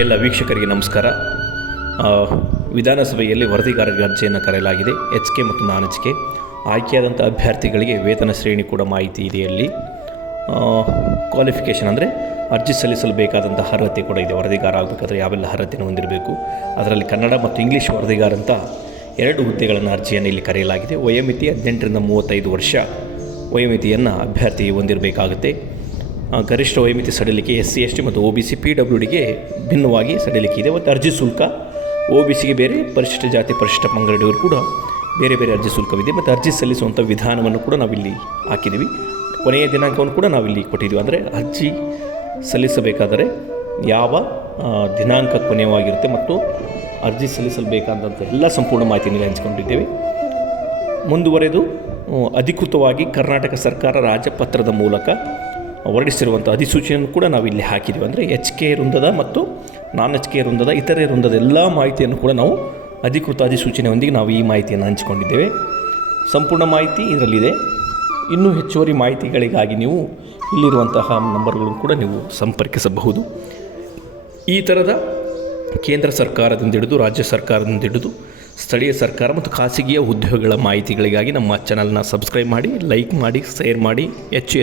ಎಲ್ಲ ವೀಕ್ಷಕರಿಗೆ ನಮಸ್ಕಾರ. ವಿಧಾನಸಭೆಯಲ್ಲಿ ವರದಿಗಾರರಿಗೆ ಅರ್ಜಿಯನ್ನು ಕರೆಯಲಾಗಿದೆ. ಎಚ್ ಕೆ ಮತ್ತು ನಾನ್ ಎಚ್ ಕೆ. ಆಯ್ಕೆಯಾದಂಥ ಅಭ್ಯರ್ಥಿಗಳಿಗೆ ವೇತನ ಶ್ರೇಣಿ ಕೂಡ ಮಾಹಿತಿ ಇದೆ ಅಲ್ಲಿ. ಕ್ವಾಲಿಫಿಕೇಷನ್ ಅಂದರೆ ಅರ್ಜಿ ಸಲ್ಲಿಸಲು ಬೇಕಾದಂಥ ಅರ್ಹತೆ ಕೂಡ ಇದೆ. ವರದಿಗಾರ ಆಗಬೇಕಾದ್ರೆ ಯಾವೆಲ್ಲ ಅರ್ಹತೆಯನ್ನು ಹೊಂದಿರಬೇಕು. ಅದರಲ್ಲಿ ಕನ್ನಡ ಮತ್ತು ಇಂಗ್ಲೀಷ್ ವರದಿಗಾರ ಅಂತ ಎರಡು ಹುದ್ದೆಗಳನ್ನು ಅರ್ಜಿಯನ್ನು ಇಲ್ಲಿ ಕರೆಯಲಾಗಿದೆ. ವಯೋಮಿತಿ ಹದಿನೆಂಟರಿಂದ ಮೂವತ್ತೈದು ವರ್ಷ ವಯೋಮಿತಿಯನ್ನು ಅಭ್ಯರ್ಥಿ ಹೊಂದಿರಬೇಕಾಗುತ್ತೆ. ಗರಿಷ್ಠ ವಯೋಮಿತಿ ಸಡಿಲಿಕೆ ಎಸ್ ಸಿ ಎಸ್ ಟಿ ಮತ್ತು O B C P W ಡಿಗೆ ಭಿನ್ನವಾಗಿ ಸಡಿಲಿಕೆ ಇದೆ. ಮತ್ತು ಅರ್ಜಿ ಶುಲ್ಕ ಒ ಬಿ ಸಿಗೆ ಬೇರೆ, ಪರಿಶಿಷ್ಟ ಜಾತಿ, ಪರಿಶಿಷ್ಟ ಪಂಗಡಿಯವರು ಕೂಡ ಬೇರೆ ಬೇರೆ ಅರ್ಜಿ ಶುಲ್ಕವಿದೆ. ಮತ್ತು ಅರ್ಜಿ ಸಲ್ಲಿಸುವಂಥ ವಿಧಾನವನ್ನು ಕೂಡ ನಾವಿಲ್ಲಿ ಹಾಕಿದ್ದೀವಿ. ಕೊನೆಯ ದಿನಾಂಕವನ್ನು ಕೂಡ ನಾವಿಲ್ಲಿ ಕೊಟ್ಟಿದ್ದೀವಿ. ಅಂದರೆ ಅರ್ಜಿ ಸಲ್ಲಿಸಬೇಕಾದರೆ ಯಾವ ದಿನಾಂಕ ಕೊನೆಯವಾಗಿರುತ್ತೆ ಮತ್ತು ಅರ್ಜಿ ಸಲ್ಲಿಸಬೇಕಾದಂಥ ಎಲ್ಲ ಸಂಪೂರ್ಣ ಮಾಹಿತಿಯನ್ನು ಹಂಚಿಕೊಂಡಿದ್ದೇವೆ. ಮುಂದುವರೆದು ಅಧಿಕೃತವಾಗಿ ಕರ್ನಾಟಕ ಸರ್ಕಾರ ರಾಜಪತ್ರದ ಮೂಲಕ ಹೊರಡಿಸಿರುವಂಥ ಅಧಿಸೂಚನೆಯನ್ನು ಕೂಡ ನಾವು ಇಲ್ಲಿ ಹಾಕಿದ್ದೀವಿ. ಅಂದರೆ ಎಚ್ ಕೆ ವೃಂದದ ಮತ್ತು ನಾನ್ ಎಚ್ ಕೆ ವೃಂದದ ಇತರೆ ವೃಂದದ ಎಲ್ಲ ಮಾಹಿತಿಯನ್ನು ಕೂಡ ನಾವು ಅಧಿಕೃತ ಅಧಿಸೂಚನೆಯೊಂದಿಗೆ ನಾವು ಈ ಮಾಹಿತಿಯನ್ನು ಹಂಚಿಕೊಂಡಿದ್ದೇವೆ. ಸಂಪೂರ್ಣ ಮಾಹಿತಿ ಇದರಲ್ಲಿದೆ. ಇನ್ನೂ ಹೆಚ್ಚುವರಿ ಮಾಹಿತಿಗಳಿಗಾಗಿ ನೀವು ಇಲ್ಲಿರುವಂತಹ ನಂಬರ್ಗಳನ್ನು ಕೂಡ ನೀವು ಸಂಪರ್ಕಿಸಬಹುದು. ಈ ಥರದ ಕೇಂದ್ರ ಸರ್ಕಾರದಿಂದ ಹಿಡಿದು ರಾಜ್ಯ ಸರ್ಕಾರದಿಂದ ಹಿಡಿದು ಸ್ಥಳೀಯ ಸರ್ಕಾರ ಮತ್ತು ಖಾಸಗಿಯ ಉದ್ಯೋಗಗಳ ಮಾಹಿತಿಗಳಿಗಾಗಿ ನಮ್ಮ ಚಾನಲ್ನ ಸಬ್ಸ್ಕ್ರೈಬ್ ಮಾಡಿ, ಲೈಕ್ ಮಾಡಿ, ಶೇರ್ ಮಾಡಿ, ಹೆಚ್ಚು